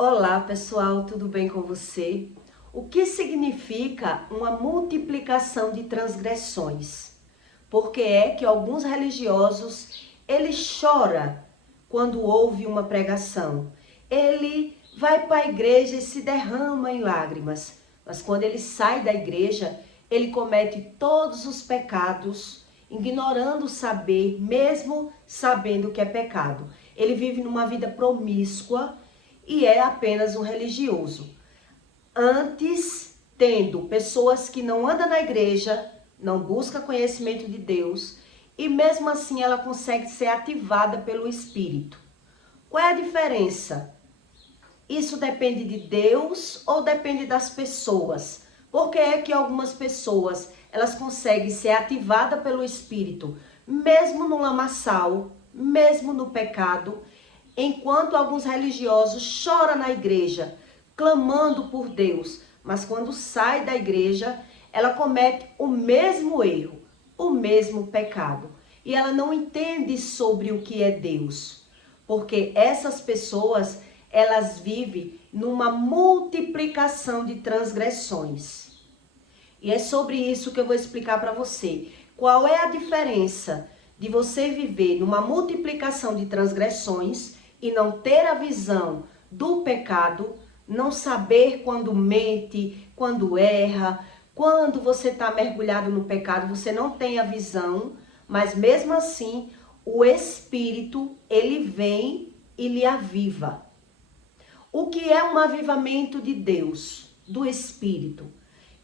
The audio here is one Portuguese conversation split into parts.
Olá pessoal, tudo bem com você? O que significa uma multiplicação de transgressões? Porque é que alguns religiosos, ele chora quando ouve uma pregação. Ele vai para a igreja e se derrama em lágrimas. Mas quando ele sai da igreja, ele comete todos os pecados, ignorando o saber, mesmo sabendo que é pecado. Ele vive numa vida promíscua e é apenas um religioso. Antes, tendo pessoas que não andam na igreja, não buscam conhecimento de Deus, e mesmo assim ela consegue ser ativada pelo Espírito. Qual é a diferença? Isso depende de Deus ou depende das pessoas? Porque é que algumas pessoas, elas conseguem ser ativadas pelo Espírito, mesmo no lamaçal, mesmo no pecado, enquanto alguns religiosos choram na igreja, clamando por Deus, mas quando sai da igreja, ela comete o mesmo erro, o mesmo pecado. E ela não entende sobre o que é Deus, porque essas pessoas, elas vivem numa multiplicação de transgressões. E é sobre isso que eu vou explicar para você. Qual é a diferença de você viver numa multiplicação de transgressões e não ter a visão do pecado, não saber quando mente, quando erra, quando você está mergulhado no pecado, você não tem a visão, mas mesmo assim, o Espírito, ele vem e lhe aviva. O que é um avivamento de Deus, do Espírito?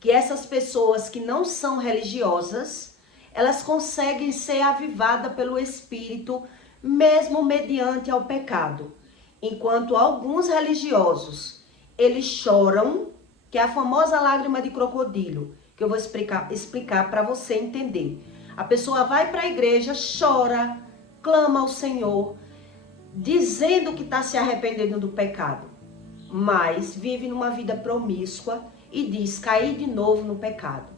Que essas pessoas que não são religiosas, elas conseguem ser avivadas pelo Espírito, mesmo mediante ao pecado. Enquanto alguns religiosos, eles choram, que é a famosa lágrima de crocodilo, que eu vou explicar para você entender. A pessoa vai para a igreja, chora, clama ao Senhor, dizendo que está se arrependendo do pecado, mas vive numa vida promíscua e diz cair de novo no pecado.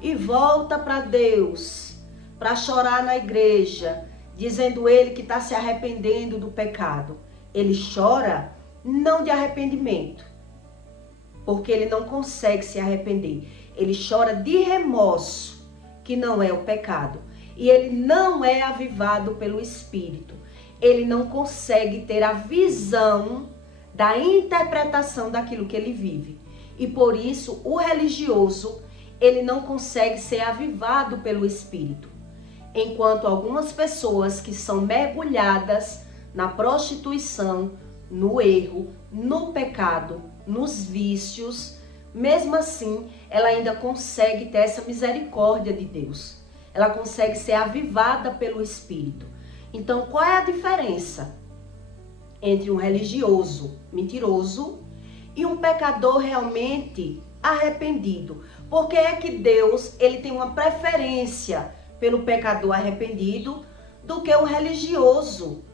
E volta para Deus, para chorar na igreja, dizendo ele que está se arrependendo do pecado. Ele chora não de arrependimento, porque ele não consegue se arrepender. Ele chora de remorso, que não é o pecado. E ele não é avivado pelo Espírito. Ele não consegue ter a visão da interpretação daquilo que ele vive. E por isso, o religioso, ele não consegue ser avivado pelo Espírito. Enquanto algumas pessoas que são mergulhadas na prostituição, no erro, no pecado, nos vícios, mesmo assim, ela ainda consegue ter essa misericórdia de Deus. Ela consegue ser avivada pelo Espírito. Então, qual é a diferença entre um religioso mentiroso e um pecador realmente arrependido? Porque é que Deus, ele tem uma preferência pelo pecador arrependido do que um religioso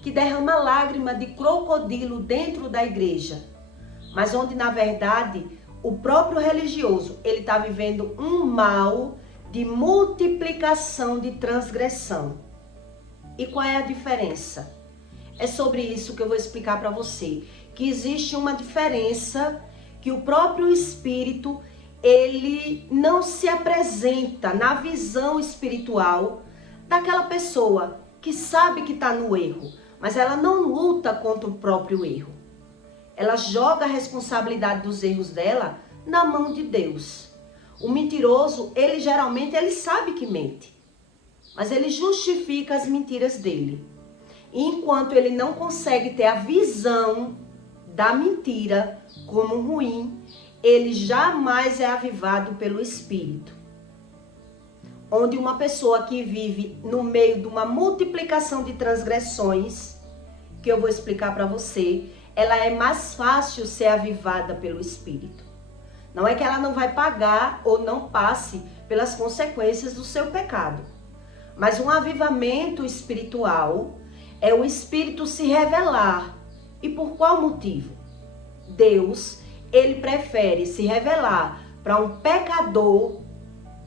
que derrama lágrima de crocodilo dentro da igreja, mas onde na verdade o próprio religioso, ele está vivendo um mal de multiplicação de transgressão. E qual é a diferença? É sobre isso que eu vou explicar para você, que existe uma diferença, que o próprio Espírito, ele não se apresenta na visão espiritual daquela pessoa que sabe que está no erro, mas ela não luta contra o próprio erro. Ela joga a responsabilidade dos erros dela na mão de Deus. O mentiroso, ele geralmente ele sabe que mente, mas ele justifica as mentiras dele. E enquanto ele não consegue ter a visão da mentira como ruim, ele jamais é avivado pelo Espírito. Onde uma pessoa que vive no meio de uma multiplicação de transgressões, que eu vou explicar para você, ela é mais fácil ser avivada pelo Espírito. Não é que ela não vai pagar ou não passe pelas consequências do seu pecado. Mas um avivamento espiritual é o Espírito se revelar. E por qual motivo? Deus, ele prefere se revelar para um pecador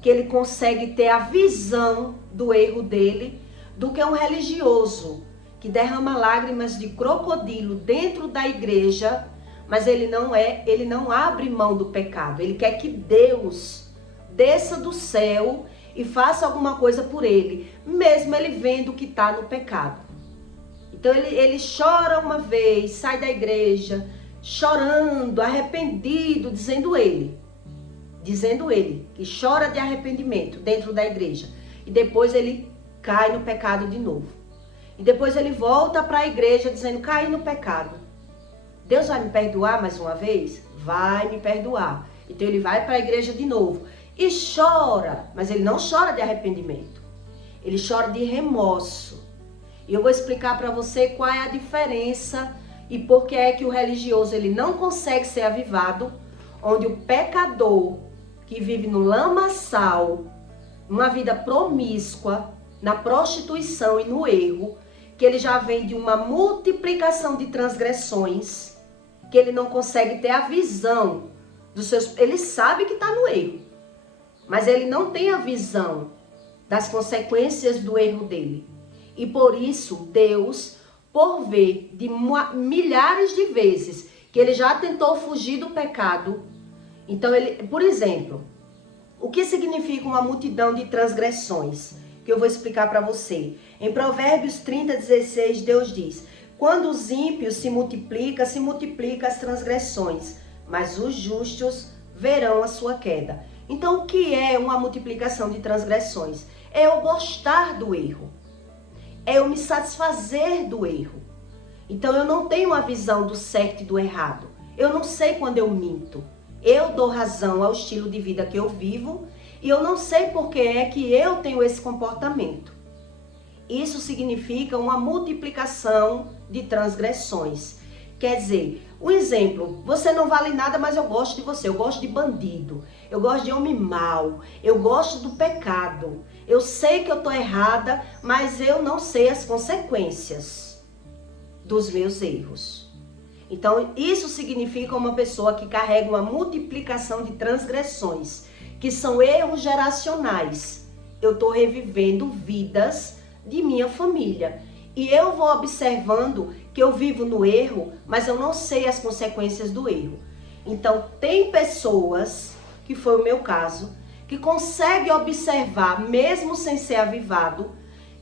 que ele consegue ter a visão do erro dele, do que um religioso que derrama lágrimas de crocodilo dentro da igreja, mas ele não abre mão do pecado. Ele quer que Deus desça do céu e faça alguma coisa por ele, mesmo ele vendo que está no pecado. Então ele chora uma vez, sai da igreja, chorando, arrependido, dizendo ele, que chora de arrependimento dentro da igreja. E depois ele cai no pecado de novo. E depois ele volta para a igreja dizendo, cai no pecado. Deus vai me perdoar mais uma vez? Vai me perdoar. Então ele vai para a igreja de novo e chora, mas ele não chora de arrependimento. Ele chora de remorso. E eu vou explicar para você qual é a diferença e por que é que o religioso ele não consegue ser avivado, onde o pecador que vive no lamaçal, numa vida promíscua, na prostituição e no erro, que ele já vem de uma multiplicação de transgressões, que ele não consegue ter a visão dos seus... Ele sabe que está no erro, mas ele não tem a visão das consequências do erro dele. E por isso, Deus, por ver de milhares de vezes que ele já tentou fugir do pecado, então ele, por exemplo, o que significa uma multidão de transgressões? Que eu vou explicar para você. Em Provérbios 30:16, Deus diz, quando os ímpios se multiplica as transgressões, mas os justos verão a sua queda. Então, o que é uma multiplicação de transgressões? É eu gostar do erro. É eu me satisfazer do erro. Então, eu não tenho a visão do certo e do errado. Eu não sei quando eu minto. Eu dou razão ao estilo de vida que eu vivo e eu não sei por que é que eu tenho esse comportamento. Isso significa uma multiplicação de transgressões. Quer dizer, um exemplo, você não vale nada, mas eu gosto de você. Eu gosto de bandido, eu gosto de homem mau, eu gosto do pecado. Eu sei que eu estou errada, mas eu não sei as consequências dos meus erros. Então, isso significa uma pessoa que carrega uma multiplicação de transgressões, que são erros geracionais. Eu estou revivendo vidas de minha família. E eu vou observando que eu vivo no erro, mas eu não sei as consequências do erro. Então, tem pessoas, que foi o meu caso, que conseguem observar, mesmo sem ser avivado,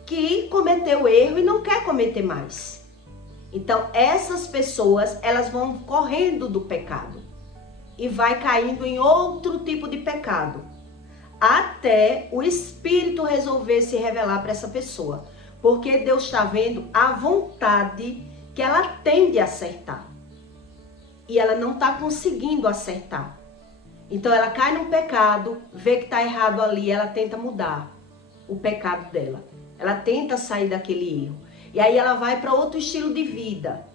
que cometeu erro e não quer cometer mais. Então, essas pessoas, elas vão correndo do pecado e vai caindo em outro tipo de pecado, até o Espírito resolver se revelar para essa pessoa. Porque Deus está vendo a vontade que ela tem de acertar. E ela não está conseguindo acertar. Então ela cai num pecado, vê que está errado ali, ela tenta mudar o pecado dela. Ela tenta sair daquele erro. E aí ela vai para outro estilo de vida.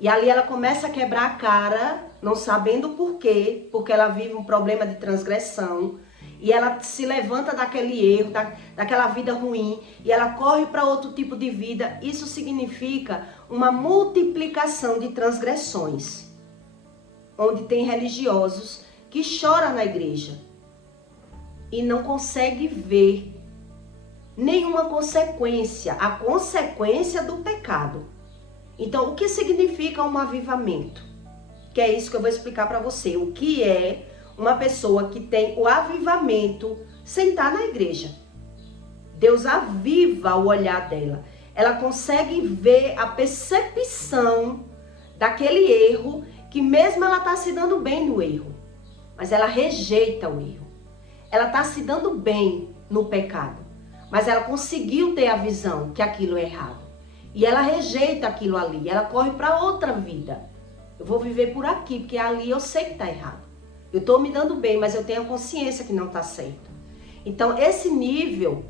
E ali ela começa a quebrar a cara, não sabendo por quê, porque ela vive um problema de transgressão. E ela se levanta daquele erro, daquela vida ruim, e ela corre para outro tipo de vida. Isso significa uma multiplicação de transgressões, onde tem religiosos que choram na igreja e não conseguem ver nenhuma consequência, a consequência do pecado. Então, o que significa um avivamento? Que é isso que eu vou explicar para você. O que é uma pessoa que tem o avivamento sem estar na igreja? Deus aviva o olhar dela. Ela consegue ver a percepção daquele erro, que mesmo ela está se dando bem no erro, mas ela rejeita o erro. Ela está se dando bem no pecado, mas ela conseguiu ter a visão que aquilo é errado. E ela rejeita aquilo ali, ela corre para outra vida. Eu vou viver por aqui, porque ali eu sei que está errado. Eu estou me dando bem, mas eu tenho a consciência que não está certo. Então, esse nível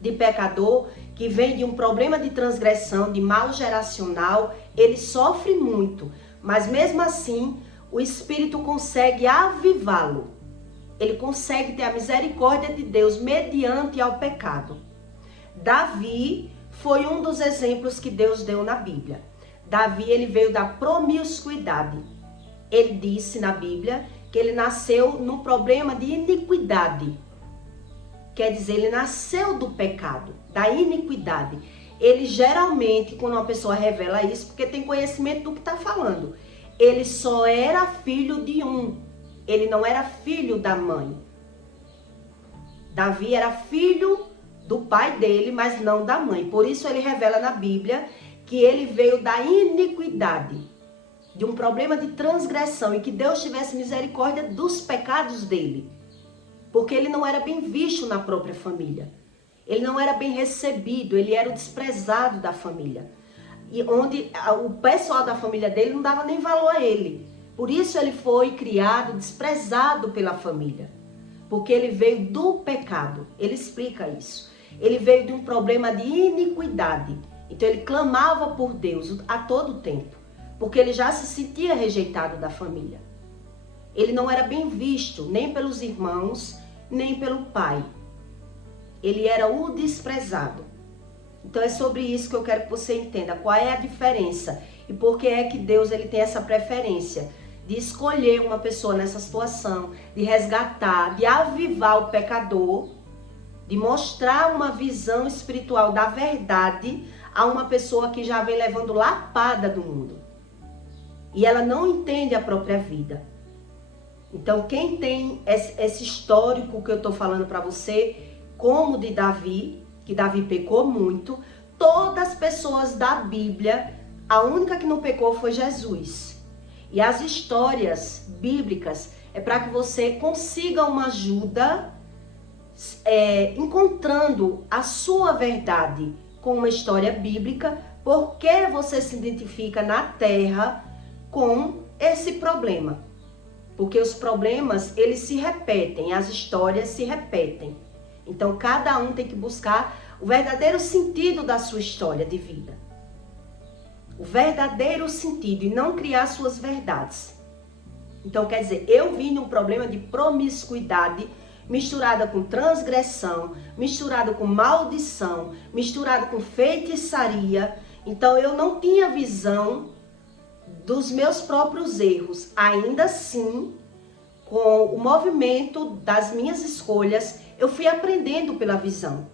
de pecador que vem de um problema de transgressão, de mal geracional, ele sofre muito. Mas mesmo assim, o Espírito consegue avivá-lo. Ele consegue ter a misericórdia de Deus mediante ao pecado. Davi foi um dos exemplos que Deus deu na Bíblia. Davi, ele veio da promiscuidade. Ele disse na Bíblia que ele nasceu no problema de iniquidade. Quer dizer, ele nasceu do pecado, da iniquidade. Ele geralmente, quando uma pessoa revela isso, porque tem conhecimento do que está falando, ele só era filho de um. Ele não era filho da mãe. Davi era filho do pai dele, mas não da mãe. Por isso ele revela na Bíblia que ele veio da iniquidade, de um problema de transgressão, e que Deus tivesse misericórdia dos pecados dele. Porque ele não era bem visto na própria família. Ele não era bem recebido, ele era o desprezado da família. E onde o pessoal da família dele não dava nem valor a ele. Por isso ele foi criado, desprezado pela família. Porque ele veio do pecado. Ele explica isso. Ele veio de um problema de iniquidade. Então ele clamava por Deus a todo tempo. Porque ele já se sentia rejeitado da família. Ele não era bem visto, nem pelos irmãos, nem pelo pai. Ele era o desprezado. Então é sobre isso que eu quero que você entenda. Qual é a diferença? E por que é que Deus ele tem essa preferência de escolher uma pessoa nessa situação, de resgatar, de avivar o pecador, de mostrar uma visão espiritual da verdade a uma pessoa que já vem levando lapada do mundo. E ela não entende a própria vida. Então quem tem esse histórico que eu estou falando para você, como de Davi, que Davi pecou muito, todas as pessoas da Bíblia, a única que não pecou foi Jesus. E as histórias bíblicas é para que você consiga uma ajuda encontrando a sua verdade com uma história bíblica, porque você se identifica na terra com esse problema. Porque os problemas, eles se repetem, as histórias se repetem. Então, cada um tem que buscar o verdadeiro sentido da sua história de vida. O verdadeiro sentido e não criar suas verdades. Então, quer dizer, eu vim num problema de promiscuidade misturada com transgressão, misturada com maldição, misturada com feitiçaria. Então, eu não tinha visão dos meus próprios erros. Ainda assim, com o movimento das minhas escolhas, eu fui aprendendo pela visão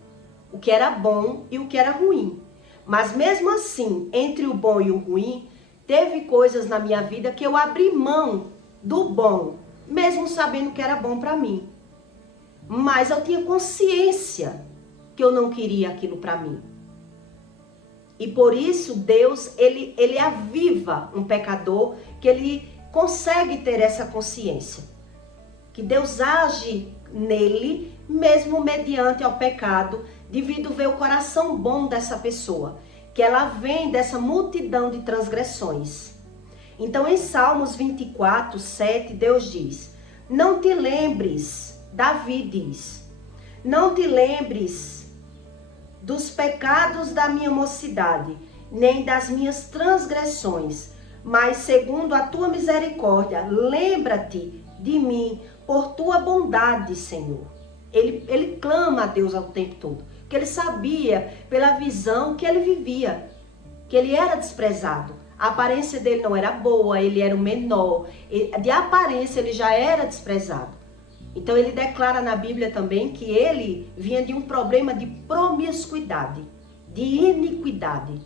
o que era bom e o que era ruim. Mas mesmo assim, entre o bom e o ruim, teve coisas na minha vida que eu abri mão do bom, mesmo sabendo que era bom para mim. Mas eu tinha consciência que eu não queria aquilo para mim. E por isso Deus, ele aviva um pecador que ele consegue ter essa consciência. Que Deus age nele, mesmo mediante ao pecado, devido ver o coração bom dessa pessoa, que ela vem dessa multidão de transgressões. Então em Salmos 24, 7, Deus diz: não te lembres, Davi diz, não te lembres dos pecados da minha mocidade, nem das minhas transgressões, mas segundo a tua misericórdia, lembra-te de mim por tua bondade, Senhor. Ele clama a Deus ao tempo todo, porque ele sabia pela visão que ele vivia, que ele era desprezado. A aparência dele não era boa, ele era o menor, de aparência ele já era desprezado. Então ele declara na Bíblia também que ele vinha de um problema de promiscuidade, de iniquidade.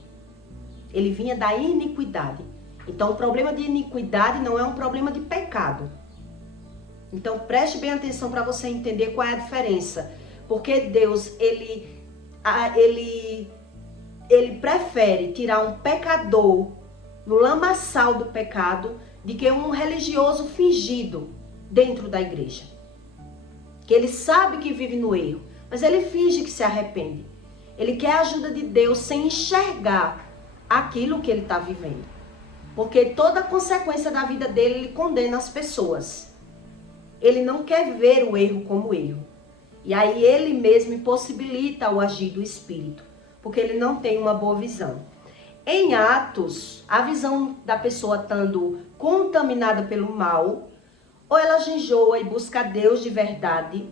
Ele vinha da iniquidade. Então o problema de iniquidade não é um problema de pecado. Então preste bem atenção para você entender qual é a diferença. Porque Deus, ele prefere tirar um pecador no lamaçal do pecado do que um religioso fingido dentro da igreja. Que ele sabe que vive no erro, mas ele finge que se arrepende. Ele quer a ajuda de Deus sem enxergar aquilo que ele está vivendo. Porque toda a consequência da vida dele, ele condena as pessoas. Ele não quer ver o erro como erro. E aí ele mesmo impossibilita o agir do Espírito, porque ele não tem uma boa visão. Em Atos, a visão da pessoa estando contaminada pelo mal, ou ela jejua e busca Deus de verdade,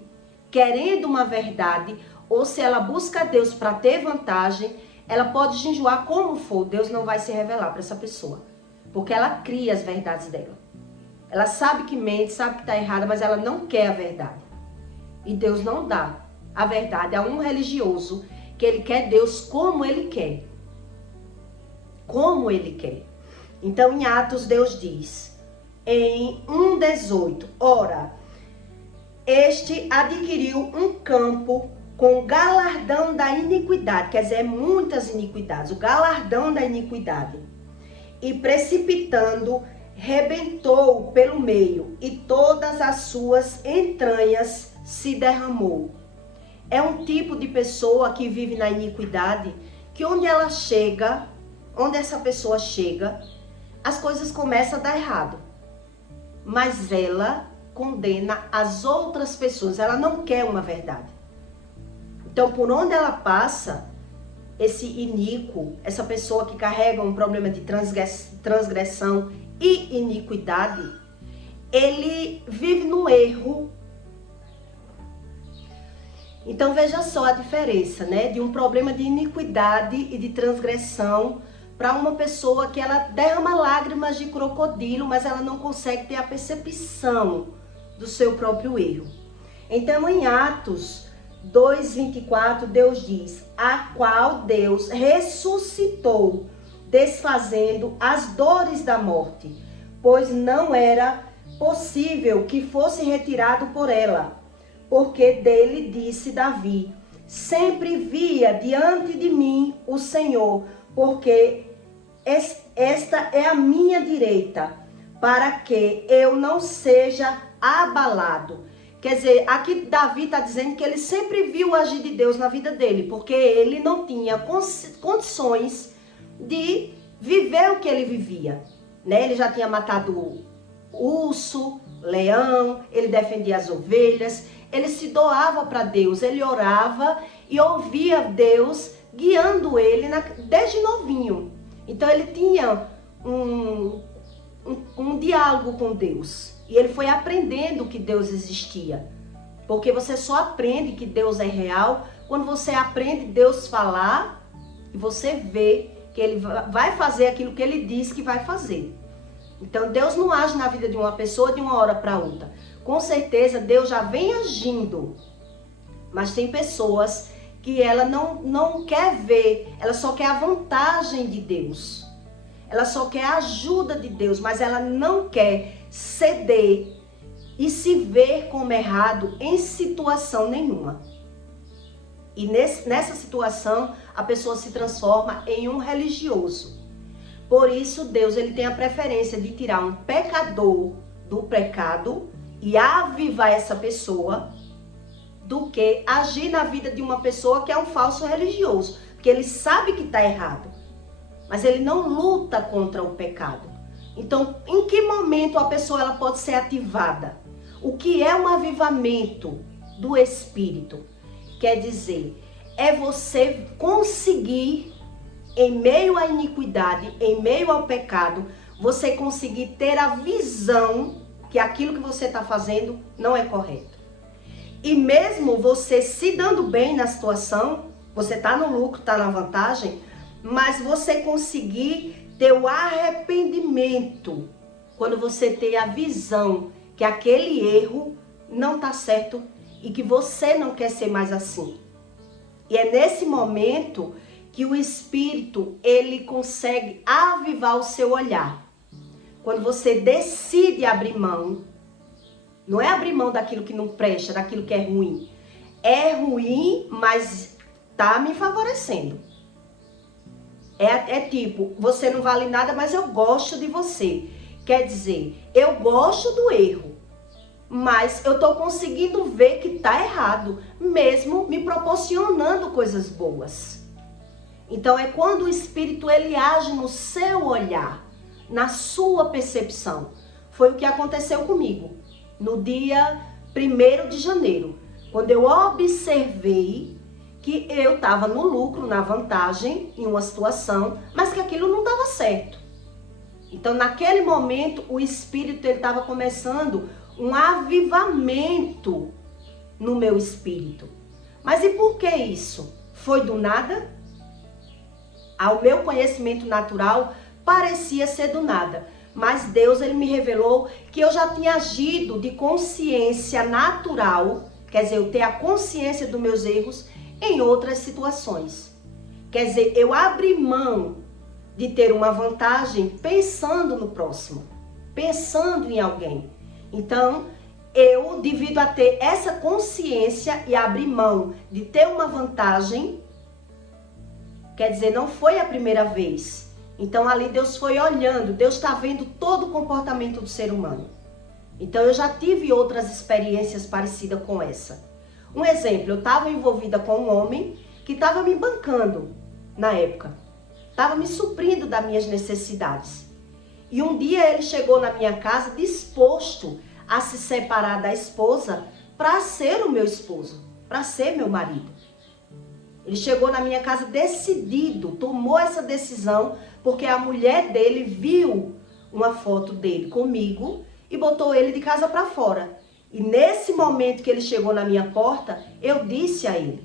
querendo uma verdade, ou se ela busca Deus para ter vantagem, ela pode jejuar como for, Deus não vai se revelar para essa pessoa, porque ela cria as verdades dela. Ela sabe que mente, sabe que está errada, mas ela não quer a verdade. E Deus não dá a verdade a um religioso que ele quer Deus como ele quer. Como ele quer. Então, em Atos, Deus diz, em 1:18, ora, este adquiriu um campo com galardão da iniquidade, quer dizer, muitas iniquidades, o galardão da iniquidade, e precipitando, rebentou pelo meio, e todas as suas entranhas se derramou. É um tipo de pessoa que vive na iniquidade, que onde ela chega, onde essa pessoa chega, as coisas começam a dar errado. Mas ela condena as outras pessoas, ela não quer uma verdade. Então, por onde ela passa, esse iníquo, essa pessoa que carrega um problema de transgressão e iniquidade, ele vive no erro. Então, veja só a diferença, né? De um problema de iniquidade e de transgressão para uma pessoa que ela derrama lágrimas de crocodilo, mas ela não consegue ter a percepção do seu próprio erro. Então, em Atos 2:24, Deus diz, a qual Deus ressuscitou, desfazendo as dores da morte, pois não era possível que fosse retirado por ela. Porque dele disse Davi, sempre via diante de mim o Senhor, porque esta é a minha direita, para que eu não seja abalado. Quer dizer, aqui Davi está dizendo que ele sempre viu o agir de Deus na vida dele, porque ele não tinha condições de viver o que ele vivia, né? Ele já tinha matado urso, leão, ele defendia as ovelhas, ele se doava para Deus, ele orava e ouvia Deus guiando ele desde novinho. Então ele tinha um diálogo com Deus e ele foi aprendendo que Deus existia. Porque você só aprende que Deus é real quando você aprende Deus falar e você vê que ele vai fazer aquilo que ele diz que vai fazer. Então Deus não age na vida de uma pessoa de uma hora para outra. Com certeza Deus já vem agindo, mas tem pessoas que ela não quer ver, ela só quer a vantagem de Deus, ela só quer a ajuda de Deus, mas ela não quer ceder e se ver como errado em situação nenhuma. E nessa situação a pessoa se transforma em um religioso. Por isso Deus ele tem a preferência de tirar um pecador do pecado e avivar essa pessoa, do que agir na vida de uma pessoa que é um falso religioso. Porque ele sabe que está errado, mas ele não luta contra o pecado. Então, em que momento a pessoa ela pode ser ativada? O que é um avivamento do Espírito? Quer dizer, é você conseguir, em meio à iniquidade, em meio ao pecado, você conseguir ter a visão que aquilo que você está fazendo não é correto. E mesmo você se dando bem na situação, você está no lucro, está na vantagem, mas você conseguir ter o arrependimento quando você tem a visão que aquele erro não está certo e que você não quer ser mais assim. E é nesse momento que o Espírito ele consegue avivar o seu olhar. Quando você decide abrir mão, não é abrir mão daquilo que não presta, daquilo que é ruim. É ruim, mas tá me favorecendo. É tipo, você não vale nada, mas eu gosto de você. Quer dizer, eu gosto do erro, mas eu tô conseguindo ver que tá errado, mesmo me proporcionando coisas boas. Então é quando o Espírito ele age no seu olhar, na sua percepção. Foi o que aconteceu comigo no dia 1º de janeiro, quando eu observei que eu estava no lucro, na vantagem, em uma situação, mas que aquilo não estava certo. Então, naquele momento, o Espírito estava começando um avivamento no meu espírito. Mas e por que isso? Foi do nada? Ao meu conhecimento natural, parecia ser do nada. Mas Deus ele me revelou que eu já tinha agido de consciência natural, quer dizer, eu ter a consciência dos meus erros em outras situações. Quer dizer, eu abri mão de ter uma vantagem pensando no próximo, pensando em alguém. Então, eu, devido a ter essa consciência e abrir mão de ter uma vantagem, quer dizer, não foi a primeira vez. Então, ali Deus foi olhando, Deus está vendo todo o comportamento do ser humano. Então, eu já tive outras experiências parecidas com essa. Um exemplo, eu estava envolvida com um homem que estava me bancando na época. Estava me suprindo das minhas necessidades. E um dia ele chegou na minha casa disposto a se separar da esposa para ser o meu esposo, para ser meu marido. Ele chegou na minha casa decidido, tomou essa decisão porque a mulher dele viu uma foto dele comigo e botou ele de casa para fora. E nesse momento que ele chegou na minha porta, eu disse a ele: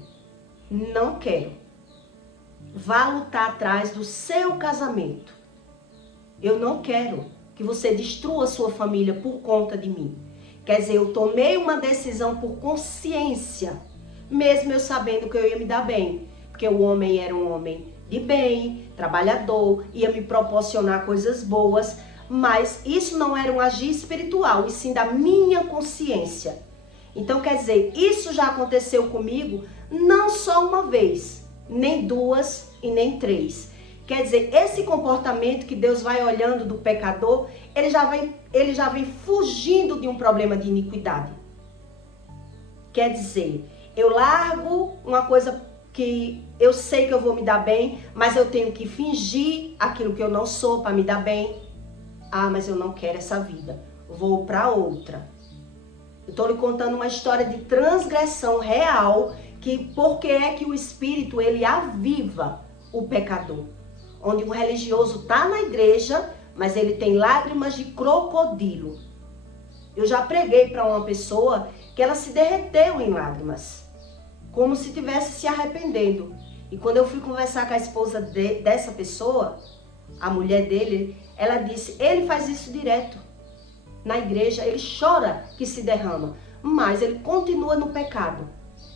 não quero. Vá lutar atrás do seu casamento. Eu não quero que você destrua a sua família por conta de mim. Quer dizer, eu tomei uma decisão por consciência, mesmo eu sabendo que eu ia me dar bem. Porque o homem era um homem de bem, trabalhador, ia me proporcionar coisas boas, mas isso não era um agir espiritual, e sim da minha consciência. Então, quer dizer, isso já aconteceu comigo não só uma vez, nem duas e nem três. Quer dizer, esse comportamento que Deus vai olhando do pecador, ele já vem fugindo de um problema de iniquidade. Quer dizer, eu largo uma coisa que eu sei que eu vou me dar bem, mas eu tenho que fingir aquilo que eu não sou para me dar bem. Ah, mas eu não quero essa vida, vou para outra. Eu estou lhe contando uma história de transgressão real, que porque é que o Espírito, ele aviva o pecador. Onde um religioso está na igreja, mas ele tem lágrimas de crocodilo. Eu já preguei para uma pessoa que ela se derreteu em lágrimas, como se estivesse se arrependendo. E quando eu fui conversar com a esposa dessa pessoa, a mulher dele, ela disse: ele faz isso direto. Na igreja, ele chora que se derrama, mas ele continua no pecado,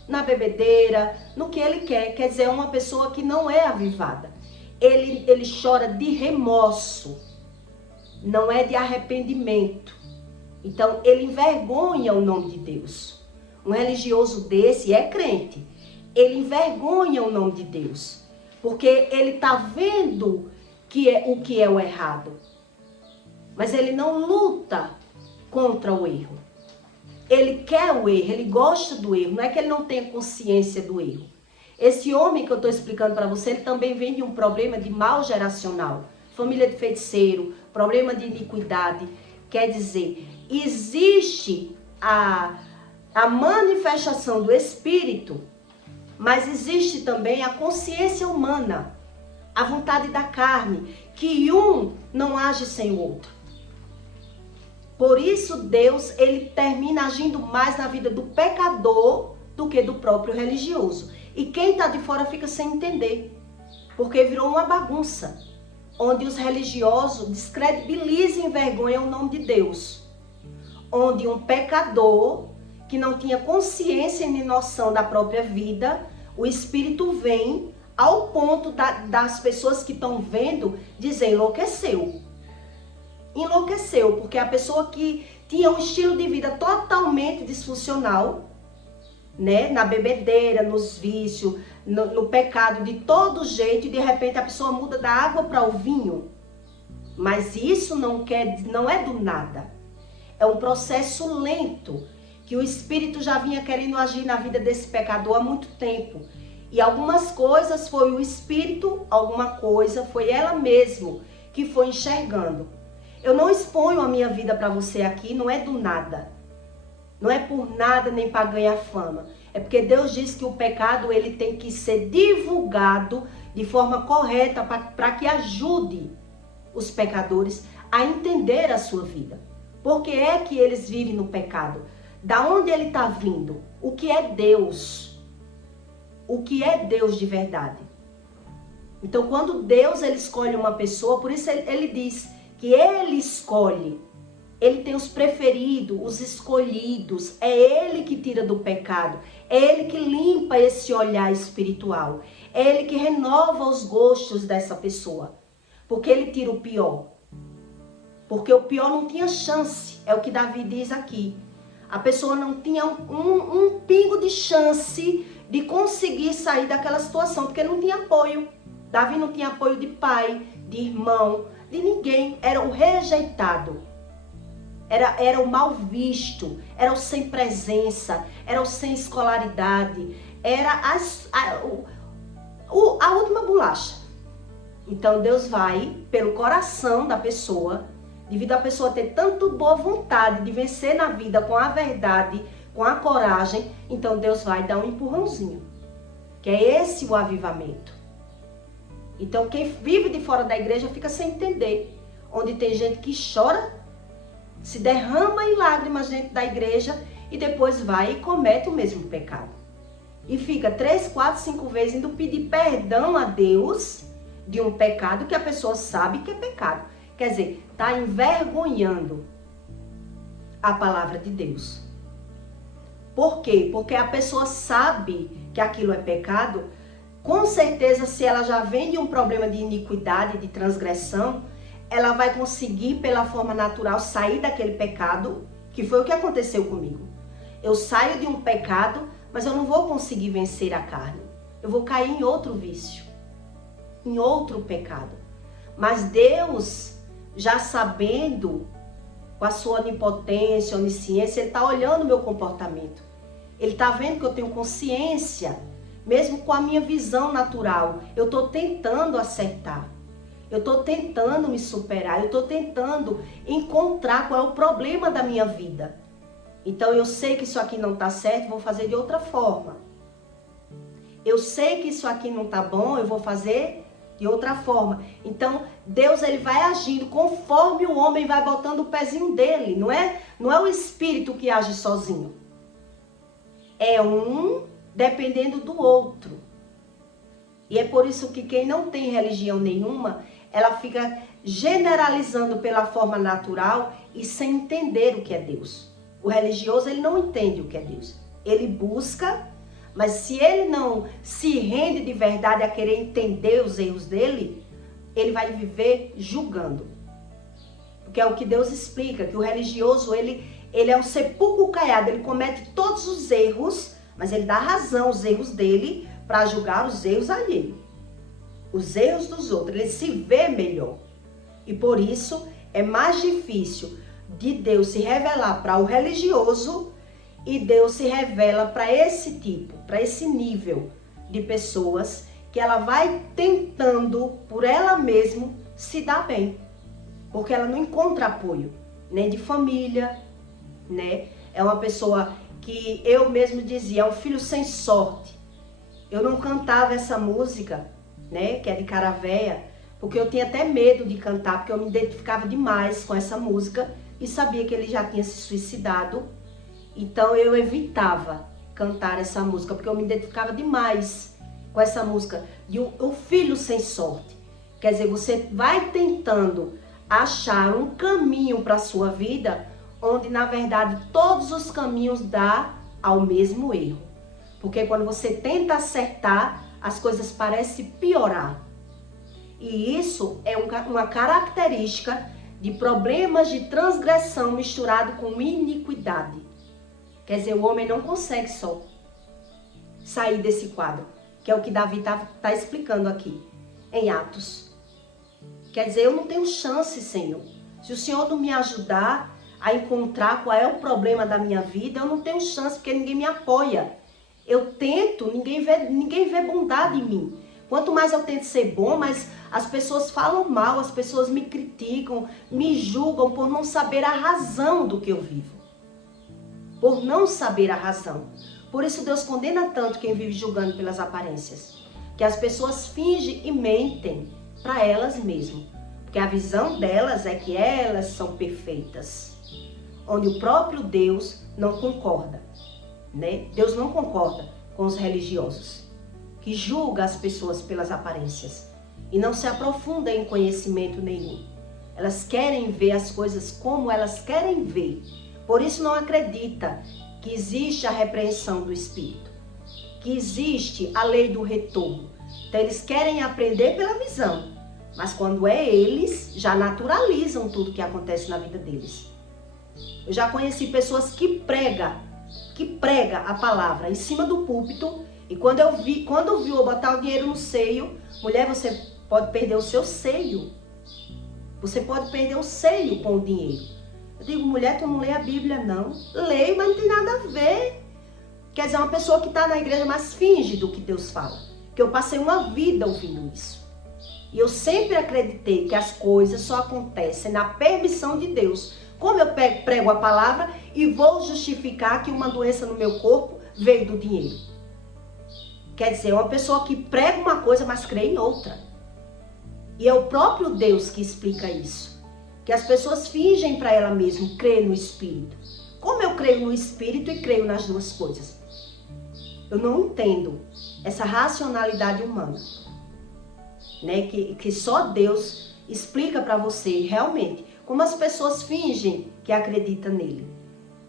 na bebedeira, no que ele quer. Quer dizer, é uma pessoa que não é avivada. Ele chora de remorso, não é de arrependimento. Então, ele envergonha o nome de Deus. Um religioso desse é crente, ele envergonha o nome de Deus, porque ele está vendo o que é o errado, mas ele não luta contra o erro. Ele quer o erro, ele gosta do erro, não é que ele não tenha consciência do erro. Esse homem que eu estou explicando para você, ele também vem de um problema de mal geracional, família de feiticeiro, problema de iniquidade. Quer dizer, existe a manifestação do Espírito, mas existe também a consciência humana, a vontade da carne, que um não age sem o outro. Por isso Deus, ele termina agindo mais na vida do pecador do que do próprio religioso. E quem está de fora fica sem entender, porque virou uma bagunça, onde os religiosos descredibilizam e envergonham o nome de Deus. Onde um pecador que não tinha consciência nem noção da própria vida, o Espírito vem ao ponto das pessoas que estão vendo dizer: enlouqueceu. Enlouqueceu, porque a pessoa que tinha um estilo de vida totalmente disfuncional, né, na bebedeira, nos vícios, no pecado de todo jeito, e de repente a pessoa muda da água para o vinho. Mas isso não é do nada. É um processo lento, que o Espírito já vinha querendo agir na vida desse pecador há muito tempo. E algumas coisas foi o Espírito, alguma coisa foi ela mesma que foi enxergando. Eu não exponho a minha vida para você aqui, não é do nada. Não é por nada nem para ganhar fama. É porque Deus diz que o pecado, ele tem que ser divulgado de forma correta para que ajude os pecadores a entender a sua vida. Por que é que eles vivem no pecado? Da onde ele está vindo? O que é Deus? O que é Deus de verdade? Então, quando Deus, ele escolhe uma pessoa, por isso ele diz que ele escolhe. Ele tem os preferidos, os escolhidos. É ele que tira do pecado. É ele que limpa esse olhar espiritual. É ele que renova os gostos dessa pessoa. Porque ele tira o pior. Porque o pior não tinha chance, é o que Davi diz aqui. A pessoa não tinha um pingo de chance de conseguir sair daquela situação, porque não tinha apoio. Davi não tinha apoio de pai, de irmão, de ninguém. Era o rejeitado. Era o mal visto, era o sem presença, era o sem escolaridade, era a última bolacha. Então Deus vai pelo coração da pessoa, devido à pessoa ter tanto boa vontade de vencer na vida com a verdade, com a coragem, então Deus vai dar um empurrãozinho, que é esse o avivamento. Então quem vive de fora da igreja fica sem entender, onde tem gente que chora, se derrama em lágrimas dentro da igreja e depois vai e comete o mesmo pecado. E fica 3, 4, 5 vezes indo pedir perdão a Deus de um pecado que a pessoa sabe que é pecado. Quer dizer, está envergonhando a palavra de Deus. Por quê? Porque a pessoa sabe que aquilo é pecado. Com certeza, se ela já vem de um problema de iniquidade, de transgressão, ela vai conseguir, pela forma natural, sair daquele pecado, que foi o que aconteceu comigo. Eu saio de um pecado, mas eu não vou conseguir vencer a carne. Eu vou cair em outro vício, em outro pecado. Mas Deus, já sabendo, com a sua onipotência, onisciência, Ele está olhando o meu comportamento. Ele está vendo que eu tenho consciência, mesmo com a minha visão natural. Eu estou tentando acertar. Eu estou tentando me superar, eu estou tentando encontrar qual é o problema da minha vida. Então eu sei que isso aqui não está certo, vou fazer de outra forma. Eu sei que isso aqui não está bom, eu vou fazer de outra forma. Então Deus, ele vai agindo conforme o homem vai botando o pezinho dele. Não é o espírito que age sozinho. É um dependendo do outro. E é por isso que quem não tem religião nenhuma, ela fica generalizando pela forma natural e sem entender o que é Deus. O religioso, ele não entende o que é Deus. Ele busca, mas se ele não se rende de verdade a querer entender os erros dele, ele vai viver julgando. Porque é o que Deus explica, que o religioso, ele é um sepulcro caiado, ele comete todos os erros, mas ele dá razão aos erros dele para julgar os erros alheios. Os erros dos outros, ele se vê melhor. E por isso é mais difícil de Deus se revelar para o religioso e Deus se revela para esse tipo, para esse nível de pessoas que ela vai tentando por ela mesma se dar bem. Porque ela não encontra apoio, nem de família, né? É uma pessoa que eu mesmo dizia, é um filho sem sorte. Eu não cantava essa música, né, que é de Caravéia, porque eu tinha até medo de cantar, porque eu me identificava demais com essa música e sabia que ele já tinha se suicidado. Então eu evitava cantar essa música, porque eu me identificava demais com essa música de um filho sem sorte. Quer dizer, você vai tentando achar um caminho para a sua vida, onde na verdade todos os caminhos dão ao mesmo erro. Porque quando você tenta acertar, as coisas parecem piorar. E isso é uma característica de problemas de transgressão misturado com iniquidade. Quer dizer, o homem não consegue só sair desse quadro, que é o que Davi está explicando aqui, em Atos. Quer dizer, eu não tenho chance, Senhor. Se o Senhor não me ajudar a encontrar qual é o problema da minha vida, eu não tenho chance, porque ninguém me apoia. Eu tento, ninguém vê bondade em mim. Quanto mais eu tento ser bom, mais as pessoas falam mal, as pessoas me criticam, me julgam por não saber a razão do que eu vivo. Por não saber a razão. Por isso Deus condena tanto quem vive julgando pelas aparências. Que as pessoas fingem e mentem para elas mesmas. Porque a visão delas é que elas são perfeitas. Onde o próprio Deus não concorda. Né? Deus não concorda com os religiosos, que julga as pessoas pelas aparências e não se aprofunda em conhecimento nenhum. Elas querem ver as coisas como elas querem ver. Por isso não acredita que existe a repreensão do Espírito, que existe a lei do retorno. Então eles querem aprender pela visão, Mas quando é eles, já naturalizam tudo que acontece na vida deles. Eu já conheci pessoas que prega a palavra em cima do púlpito, e quando viu eu botar o dinheiro no seio, mulher, você pode perder o seu seio. Você pode perder o seio com o dinheiro. Eu digo, mulher, tu não lê a Bíblia, não. Leio, mas não tem nada a ver. Quer dizer, uma pessoa que está na igreja, mas finge do que Deus fala. Que eu passei uma vida ouvindo isso. E eu sempre acreditei que as coisas só acontecem na permissão de Deus. Como eu prego a palavra e vou justificar que uma doença no meu corpo veio do dinheiro. Quer dizer, uma pessoa que prega uma coisa, mas crê em outra. E é o próprio Deus que explica isso. Que as pessoas fingem para ela mesma crer no Espírito. Como eu creio no Espírito e creio nas duas coisas? Eu não entendo essa racionalidade humana, né? Que só Deus explica para você realmente como as pessoas fingem que acreditam nele.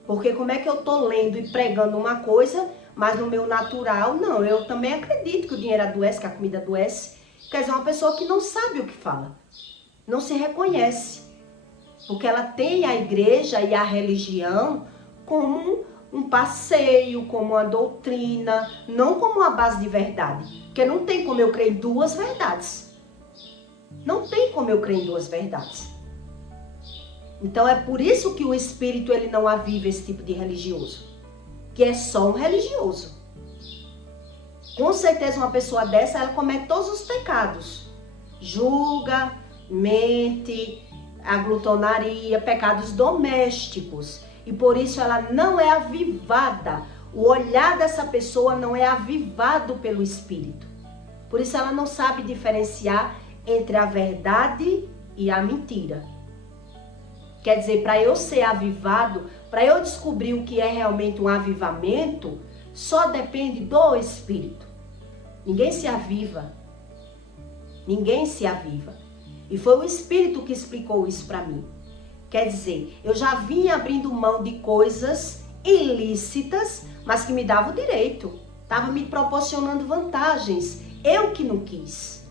Porque como é que eu tô lendo e pregando uma coisa, mas no meu natural, não, eu também acredito que o dinheiro adoece, que a comida adoece. Quer dizer, uma pessoa que não sabe o que fala, não se reconhece, porque ela tem a igreja e a religião como um passeio, como uma doutrina, não como uma base de verdade. Porque não tem como eu crer em duas verdades. Não tem como eu crer em duas verdades. Então é por isso que o Espírito ele não aviva esse tipo de religioso, que é só um religioso. Com certeza uma pessoa dessa, ela comete todos os pecados. Julga, mente, a glutonaria, pecados domésticos. E por isso ela não é avivada. O olhar dessa pessoa não é avivado pelo Espírito. Por isso ela não sabe diferenciar entre a verdade e a mentira. Quer dizer, para eu ser avivado, para eu descobrir o que é realmente um avivamento, só depende do Espírito. Ninguém se aviva. Ninguém se aviva. E foi o Espírito que explicou isso para mim. Quer dizer, eu já vinha abrindo mão de coisas ilícitas, mas que me davam o direito. Estava me proporcionando vantagens. Eu que não quis.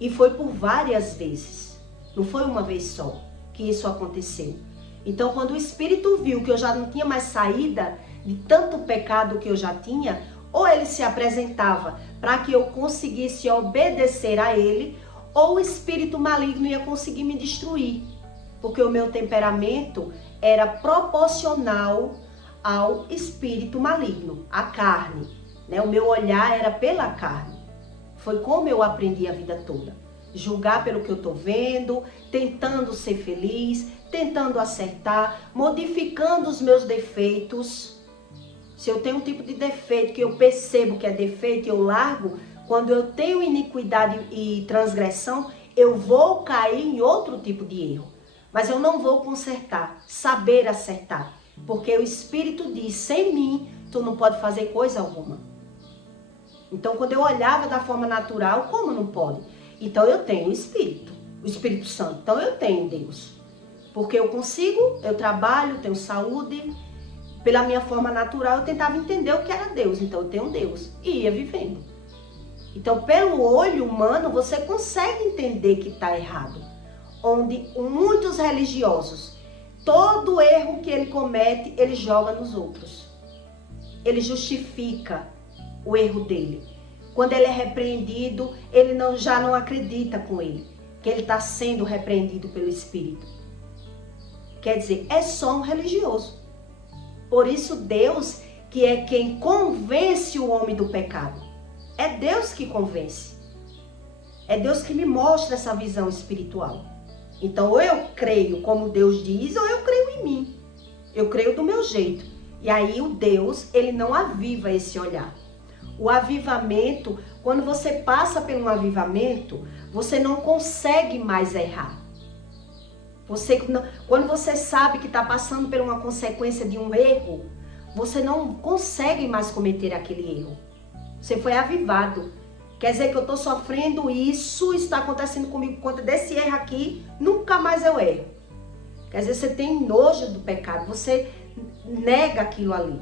E foi por várias vezes. Não foi uma vez só que isso aconteceu. Então, quando o Espírito viu que eu já não tinha mais saída de tanto pecado que eu já tinha, ou ele se apresentava para que eu conseguisse obedecer a ele, ou o espírito maligno ia conseguir me destruir. Porque o meu temperamento era proporcional ao espírito maligno, à carne, né? O meu olhar era pela carne. Foi como eu aprendi a vida toda. Julgar pelo que eu estou vendo, tentando ser feliz, tentando acertar, modificando os meus defeitos. Se eu tenho um tipo de defeito que eu percebo que é defeito e eu largo, quando eu tenho iniquidade e transgressão, eu vou cair em outro tipo de erro. Mas eu não vou consertar, saber acertar. Porque o Espírito diz, sem mim, tu não pode fazer coisa alguma. Então, quando eu olhava da forma natural, como não pode? Então, eu tenho o Espírito Santo. Então, eu tenho Deus. Porque eu consigo, eu trabalho, tenho saúde. Pela minha forma natural, eu tentava entender o que era Deus. Então, eu tenho Deus. E ia vivendo. Então, pelo olho humano, você consegue entender que está errado. Onde muitos religiosos, todo erro que ele comete, ele joga nos outros. Ele justifica o erro dele. Quando ele é repreendido, ele já não acredita com ele, que ele está sendo repreendido pelo Espírito. Quer dizer, é só um religioso. Por isso Deus, que é quem convence o homem do pecado. É Deus que convence. É Deus que me mostra essa visão espiritual. Então, ou eu creio como Deus diz, ou eu creio em mim. Eu creio do meu jeito. E aí o Deus, ele não aviva esse olhar. O avivamento, quando você passa por um avivamento, você não consegue mais errar. Quando você sabe que está passando por uma consequência de um erro, você não consegue mais cometer aquele erro. Você foi avivado. Quer dizer que eu estou sofrendo isso está acontecendo comigo por conta desse erro aqui, nunca mais eu erro. Quer dizer, você tem nojo do pecado, você nega aquilo ali.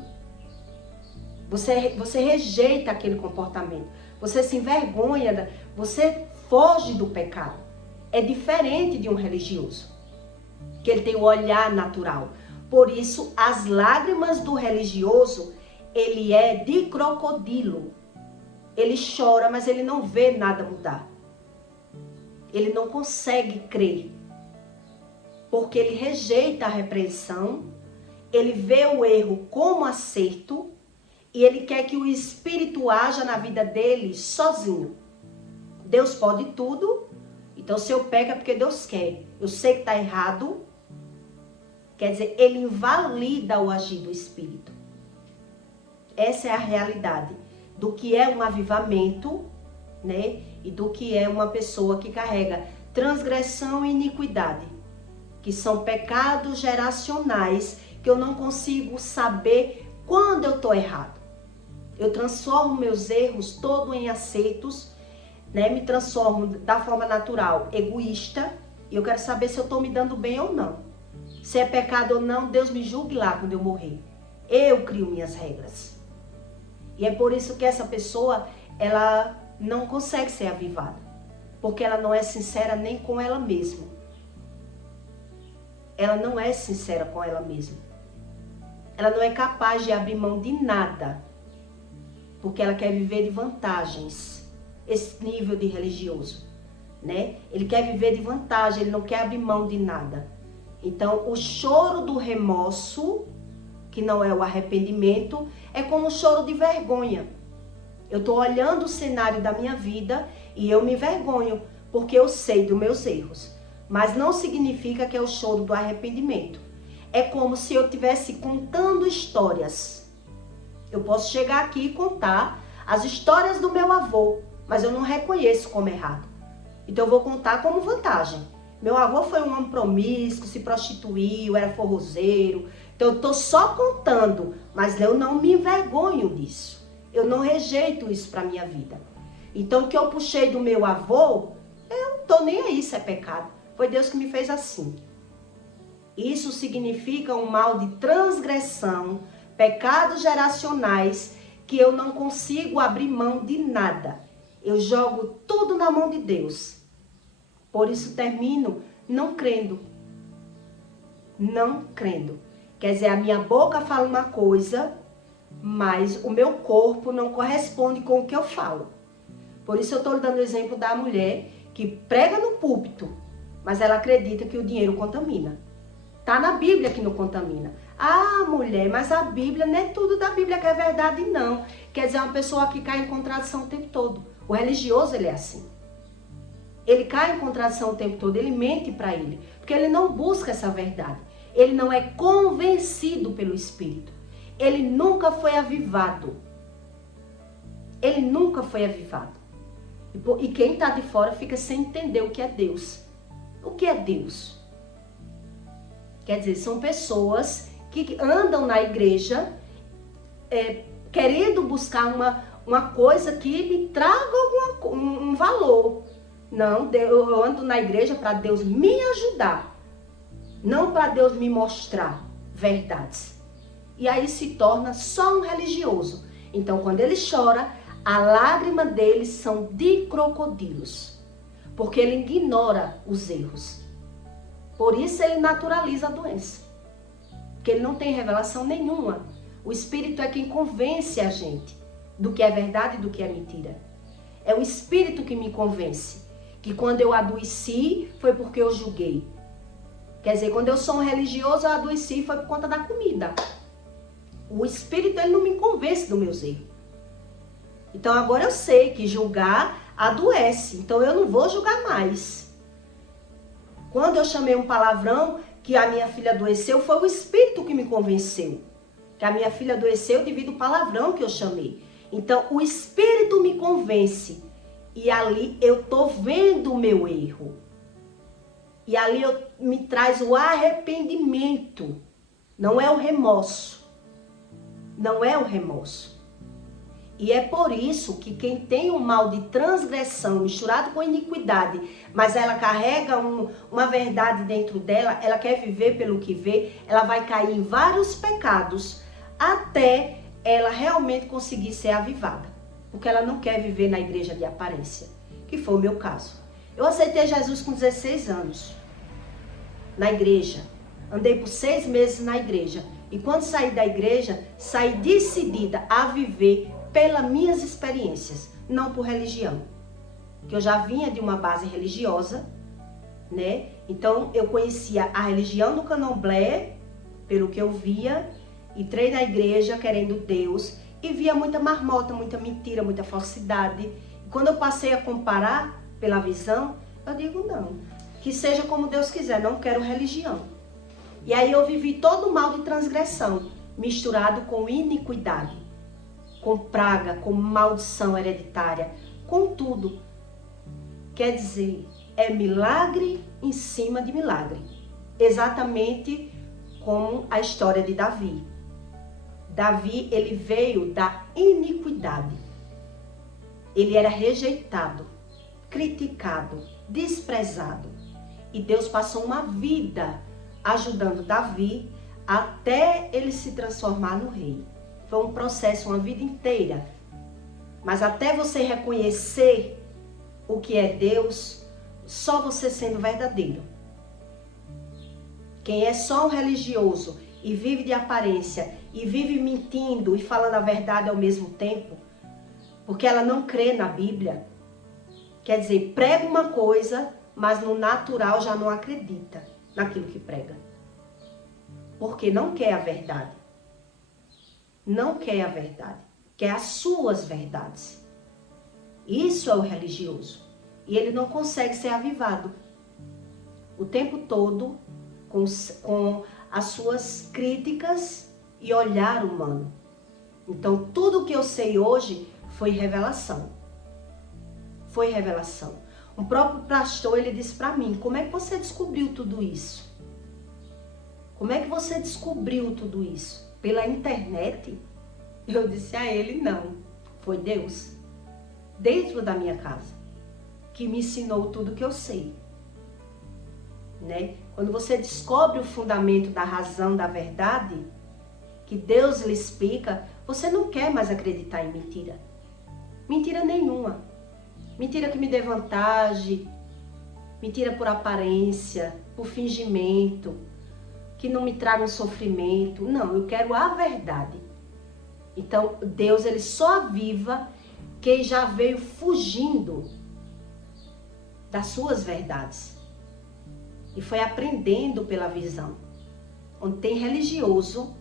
Você rejeita aquele comportamento. Você se envergonha, você foge do pecado. É diferente de um religioso, que ele tem o olhar natural. Por isso, as lágrimas do religioso, ele é de crocodilo. Ele chora, mas ele não vê nada mudar. Ele não consegue crer, porque ele rejeita a repreensão, ele vê o erro como acerto e ele quer que o Espírito haja na vida dele sozinho. Deus pode tudo, então se eu peco é porque Deus quer. Eu sei que está errado, quer dizer, ele invalida o agir do Espírito. Essa é a realidade do que é um avivamento, né? E do que é uma pessoa que carrega transgressão e iniquidade, que são pecados geracionais que eu não consigo saber quando eu estou errado. Eu transformo meus erros todos em acertos, né? Me transformo da forma natural, egoísta, e eu quero saber se eu estou me dando bem ou não. Se é pecado ou não, Deus me julgue lá quando eu morrer. Eu crio minhas regras. E é por isso que essa pessoa, ela não consegue ser avivada, porque ela não é sincera nem com ela mesma. Ela não é sincera com ela mesma. Ela não é capaz de abrir mão de nada, porque ela quer viver de vantagens. Esse nível de religioso, né? Ele quer viver de vantagem, ele não quer abrir mão de nada. Então, o choro do remorso, que não é o arrependimento, é como um choro de vergonha. Eu estou olhando o cenário da minha vida e eu me envergonho, porque eu sei dos meus erros. Mas não significa que é o choro do arrependimento. É como se eu estivesse contando histórias. Eu posso chegar aqui e contar as histórias do meu avô, mas eu não reconheço como errado. Então eu vou contar como vantagem. Meu avô foi um homem promíscuo, se prostituiu, era forrozeiro. Então eu estou só contando, mas eu não me envergonho disso. Eu não rejeito isso para a minha vida. Então o que eu puxei do meu avô, eu não estou nem aí se é pecado. Foi Deus que me fez assim. Isso significa um mal de transgressão, pecados geracionais, que eu não consigo abrir mão de nada. Eu jogo tudo na mão de Deus. Por isso termino não crendo. Não crendo. Quer dizer, a minha boca fala uma coisa, mas o meu corpo não corresponde com o que eu falo. Por isso eu estou dando o exemplo da mulher que prega no púlpito, mas ela acredita que o dinheiro contamina. Está na Bíblia que não contamina. Ah, mulher, mas a Bíblia não é tudo da Bíblia que é verdade, não. Quer dizer, é uma pessoa que cai em contradição o tempo todo. O religioso, ele é assim. Ele cai em contradição o tempo todo, ele mente para ele, porque ele não busca essa verdade. Ele não é convencido pelo Espírito. Ele nunca foi avivado. Ele nunca foi avivado. E quem está de fora fica sem entender o que é Deus. O que é Deus? Quer dizer, são pessoas que andam na igreja querendo buscar uma coisa que lhe traga um valor. Não, eu ando na igreja para Deus me ajudar, não para Deus me mostrar verdades. E aí se torna só um religioso. Então, quando ele chora, a lágrima dele são de crocodilos, porque ele ignora os erros. Por isso ele naturaliza a doença, porque ele não tem revelação nenhuma. O Espírito é quem convence a gente do que é verdade e do que é mentira. É o Espírito que me convence que quando eu adoeci foi porque eu julguei. Quer dizer, quando eu sou um religioso, eu adoeci foi por conta da comida. O Espírito, ele não me convence dos meus erros. Então agora eu sei que julgar adoece, então eu não vou julgar mais. Quando eu chamei um palavrão que a minha filha adoeceu, foi o Espírito que me convenceu. Que a minha filha adoeceu devido ao palavrão que eu chamei. Então o Espírito me convence. E ali eu tô vendo o meu erro. E ali me traz o arrependimento. Não é o remorso. Não é o remorso. E é por isso que quem tem um mal de transgressão misturado com iniquidade, mas ela carrega uma verdade dentro dela, ela quer viver pelo que vê, ela vai cair em vários pecados até ela realmente conseguir ser avivada. Porque ela não quer viver na igreja de aparência. que foi o meu caso. Eu aceitei Jesus com 16 anos, na igreja. Andei por 6 meses na igreja. E quando saí da igreja, saí decidida a viver pelas minhas experiências, não por religião. Que eu já vinha de uma base religiosa, né? Então eu conhecia a religião do candomblé, pelo que eu via, entrei na igreja querendo Deus e via muita marmota, muita mentira, muita falsidade. E quando eu passei a comparar pela visão, eu digo não, que seja como Deus quiser, não quero religião. E aí eu vivi todo o mal de transgressão, misturado com iniquidade, com praga, com maldição hereditária, com tudo. Quer dizer, é milagre em cima de milagre. Exatamente como a história de Davi. Davi, ele veio da iniquidade. Ele era rejeitado, criticado, desprezado. E Deus passou uma vida ajudando Davi até ele se transformar no rei. Foi um processo, uma vida inteira. Mas até você reconhecer o que é Deus, só você sendo verdadeiro. Quem é só um religioso e vive de aparência e vive mentindo e falando a verdade ao mesmo tempo, porque ela não crê na Bíblia, quer dizer, prega uma coisa, mas no natural já não acredita naquilo que prega. Porque não quer a verdade. Não quer a verdade. Quer as suas verdades. Isso é o religioso. E ele não consegue ser avivado. O tempo todo com as suas críticas e olhar humano. Então, tudo o que eu sei hoje foi revelação. Foi revelação. Um próprio pastor, ele disse para mim, como é que você descobriu tudo isso? Como é que você descobriu tudo isso? Pela internet? Eu disse a ele, não. Foi Deus. Dentro da minha casa. Que me ensinou tudo que eu sei. Né? Quando você descobre o fundamento da razão, da verdade, que Deus lhe explica, você não quer mais acreditar em mentira. Mentira nenhuma. Mentira que me dê vantagem, mentira por aparência, por fingimento, que não me traga um sofrimento. Não, eu quero a verdade. Então, Deus, ele só aviva quem já veio fugindo das suas verdades. E foi aprendendo pela visão. Onde tem religioso,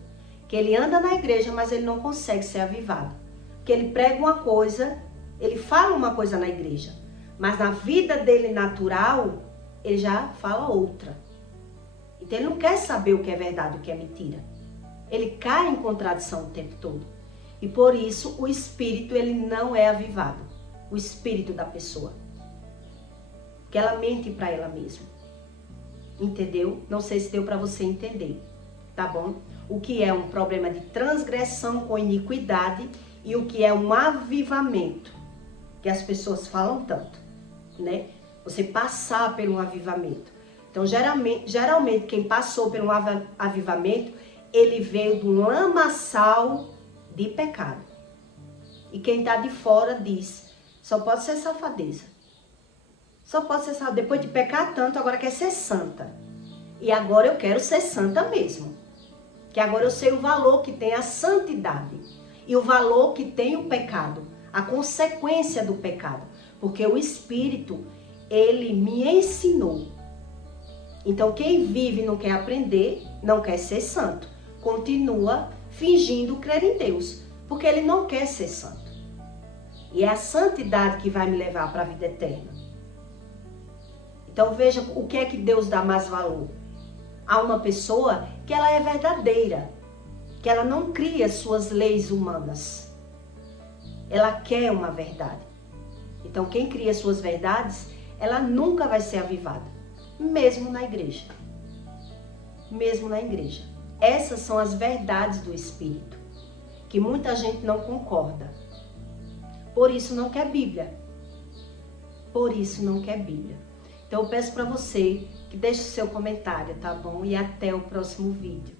que ele anda na igreja, mas ele não consegue ser avivado. Porque ele prega uma coisa, ele fala uma coisa na igreja, mas na vida dele natural, ele já fala outra. Então ele não quer saber o que é verdade, o que é mentira. Ele cai em contradição o tempo todo. E por isso o espírito, ele não é avivado. O espírito da pessoa. Porque ela mente para ela mesma. Entendeu? Não sei se deu para você entender. Tá bom? O que é um problema de transgressão com iniquidade e o que é um avivamento. Que as pessoas falam tanto, né? Você passar por um avivamento. Então, geralmente quem passou por um avivamento, ele veio de um lamaçal de pecado. E quem está de fora diz, só pode ser safadeza. Só pode ser safadeza. Depois de pecar tanto, agora quer ser santa. E agora eu quero ser santa mesmo. Que agora eu sei o valor que tem a santidade. E o valor que tem o pecado. A consequência do pecado. Porque o Espírito, ele me ensinou. Então quem vive e não quer aprender, não quer ser santo. Continua fingindo crer em Deus. Porque ele não quer ser santo. E é a santidade que vai me levar para a vida eterna. Então veja o que é que Deus dá mais valor. A uma pessoa que ela é verdadeira. Que ela não cria suas leis humanas. Ela quer uma verdade. Então quem cria suas verdades, ela nunca vai ser avivada. Mesmo na igreja. Mesmo na igreja. Essas são as verdades do Espírito. Que muita gente não concorda. Por isso não quer Bíblia. Por isso não quer Bíblia. Então eu peço para você que deixe o seu comentário, tá bom? E até o próximo vídeo.